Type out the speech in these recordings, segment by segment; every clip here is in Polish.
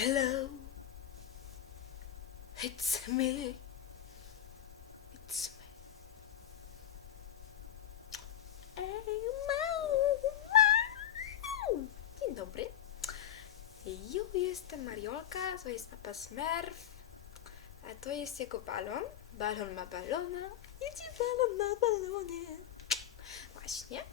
Hello. It's me. It's me. Ej, mau. Dzień dobry. Jo, jestem Mariolka, to jest papa Smurf, a to jest jego balon. Balon ma balona, jedzie balon na balonie. Właśnie.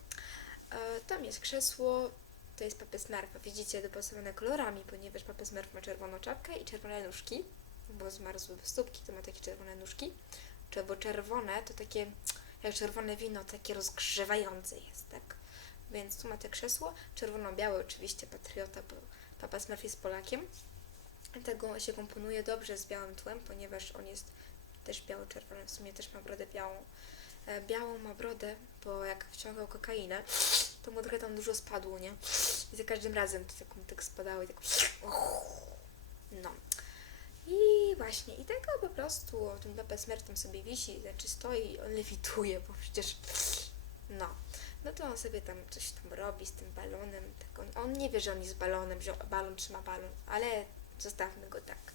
E, tam jest krzesło, to jest papy Smurfa. Widzicie, dopasowane kolorami, ponieważ papy Smurf ma czerwoną czapkę i czerwone nóżki, bo zmarł bez stópki, to ma takie czerwone nóżki. Bo czerwone to takie, jak czerwone wino, takie rozgrzewające jest, tak? Więc tu ma te krzesło, czerwono-białe oczywiście, patriota, bo papa Smurf jest Polakiem. Dlatego się komponuje dobrze z białym tłem, ponieważ on jest też biało-czerwony, w sumie też ma brodę białą. E, Białą ma brodę, bo jak wciągał kokainę, to mu tam dużo spadło, nie? I za każdym razem to tak, tak spadało i tak... No. I właśnie, i tego po prostu ten Smurf tam sobie wisi, znaczy stoi, on lewituje, bo przecież... No. No to on sobie tam coś tam robi z tym balonem. Tak on, on nie wie, że on jest balonem, że balon trzyma balon, ale zostawmy go tak.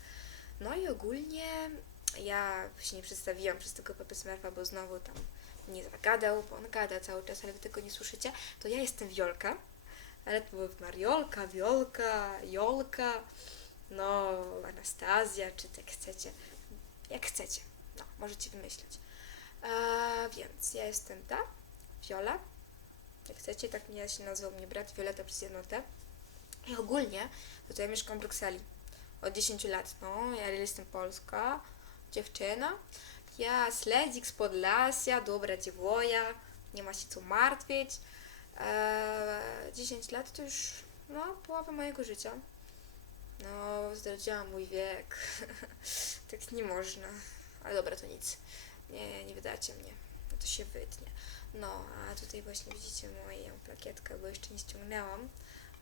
No i ogólnie ja się nie przedstawiłam przez tego Pepe Smurfa, bo znowu tam nie zagadał, bo on gada cały czas, ale wy tego nie słyszycie. To ja jestem Wiolka, ale to była Mariolka, Wiolka, Jolka, no Anastazja, czy tak chcecie. Jak chcecie. No, możecie wymyśleć. A, więc ja jestem ta, Viola. Jak chcecie, tak mnie się nazywał mnie brat Violeta przez jedną T. I ogólnie, to ja mieszkam w Brukseli od 10 lat. No, ja jestem polska, dziewczyna. Ja śledzik z Podlasia, dobra dziewoja, nie ma się co martwić. Eee, 10 lat to już, no, połowa mojego życia. No, zdradziłam mój wiek. tak nie można. Ale dobra, to nic. Nie, nie wydacie mnie. No to się wytnie. No, a tutaj właśnie widzicie moją plakietkę, bo jeszcze nie ściągnęłam,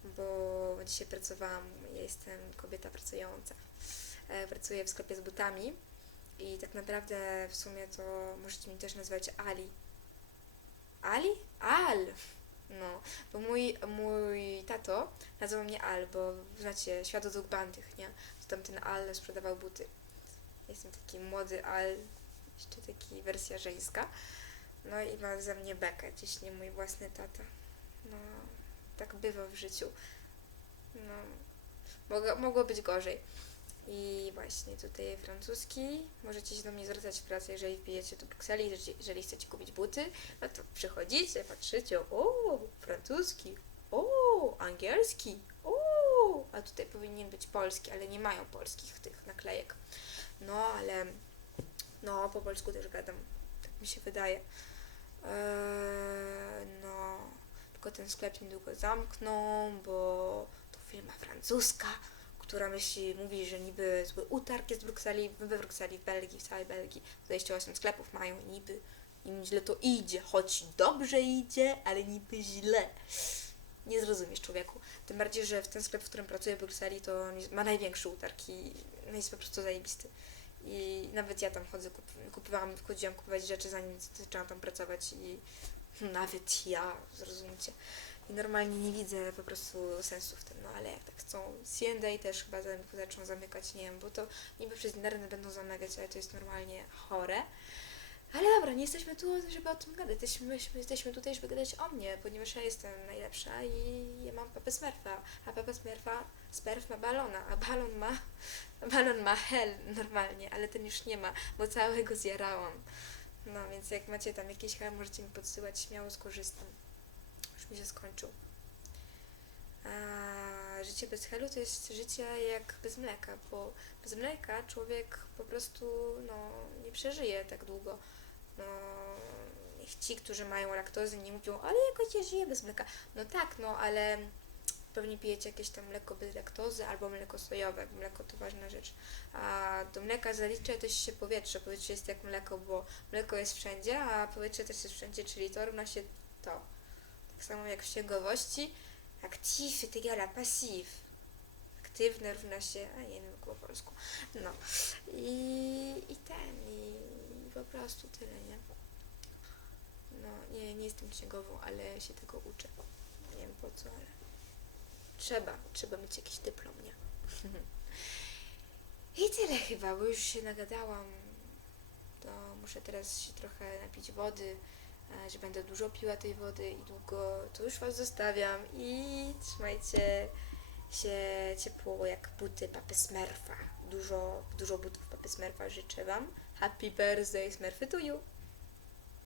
bo dzisiaj pracowałam, ja jestem kobieta pracująca. E, pracuję w sklepie z butami i tak naprawdę w sumie to możecie mi też nazywać Ali. Ali? Al! No, bo mój, mój tato nazywał mnie Al, bo znacie, świat od dwóch bantych, nie? To tam ten Al sprzedawał buty. Jestem taki młody Al, jeszcze taki wersja żeńska. No i ma ze mnie bekę, gdzieś nie mój własny tata. No, tak bywa w życiu. No, mogło, mogło być gorzej. I właśnie tutaj francuski. Możecie się do mnie zwracać w pracy, jeżeli wbijecie do Brukseli, jeżeli- chcecie kupić buty, no to przychodzicie, patrzycie, o, francuski, o, angielski, o, a tutaj powinien być polski, ale nie mają polskich tych naklejek. No, ale no, po polsku też gadam, tak mi się wydaje. Eee, no, tylko ten sklep niedługo zamkną, bo to firma francuska, która myśli, mówi, że niby zły utarg jest w Brukseli, we Brukseli, w Belgii, w całej Belgii. 28 sklepów mają niby. Im źle to idzie, choć dobrze idzie, ale niby źle. Nie zrozumiesz człowieku. Tym bardziej, że w ten sklep, w którym pracuję w Brukseli, to ma największy utarg i no jest po prostu zajebisty. I nawet ja tam chodzę, kup, kupowałam, wchodziłam kupować rzeczy zanim zaczęłam tam pracować i nawet ja, zrozumcie. I normalnie nie widzę po prostu sensu w tym, no ale jak tak chcą. C&A też chyba zaczną zamykać, nie wiem, bo to niby przez internet będą zamawiać, ale to jest normalnie chore. Ale dobra, nie jesteśmy tu, żeby o tym gadać. Jesteśmy, jesteśmy tutaj, żeby gadać o mnie, ponieważ ja jestem najlepsza i ja mam Pepe Smurfa, a Pepe Smurfa, Smurf ma balona, a balon ma, balon ma hel normalnie, ale ten już nie ma, bo całego zjarałam. No więc jak macie tam jakieś hel, możecie mi podsyłać, śmiało skorzystam. Mi się skończył. A życie bez helu to jest życie jak bez mleka, bo bez mleka człowiek po prostu no, nie przeżyje tak długo. No, ci, którzy mają laktozy, nie mówią, ale jakoś ja żyję bez mleka. No tak, no ale pewnie pijecie jakieś tam mleko bez laktozy albo mleko sojowe. Mleko to ważna rzecz. A do mleka zalicza też się powietrze. Powietrze jest jak mleko, bo mleko jest wszędzie, a powietrze też jest wszędzie, czyli to równa się to. Tak samo jak w księgowości. Actif est égal à. Aktywne równa się, a nie wiem po polsku. No. I, i ten, i, po prostu tyle, nie? No, nie, nie jestem księgową, ale się tego uczę. Nie wiem po co, ale trzeba, trzeba mieć jakiś dyplom, nie? I tyle chyba, bo już się nagadałam. To muszę teraz się trochę napić wody, że będę dużo piła tej wody i długo. To już Was zostawiam i trzymajcie się ciepło jak buty papy Smurfa. Dużo, dużo butów papy Smurfa życzę Wam. Happy birthday Smurfy to you!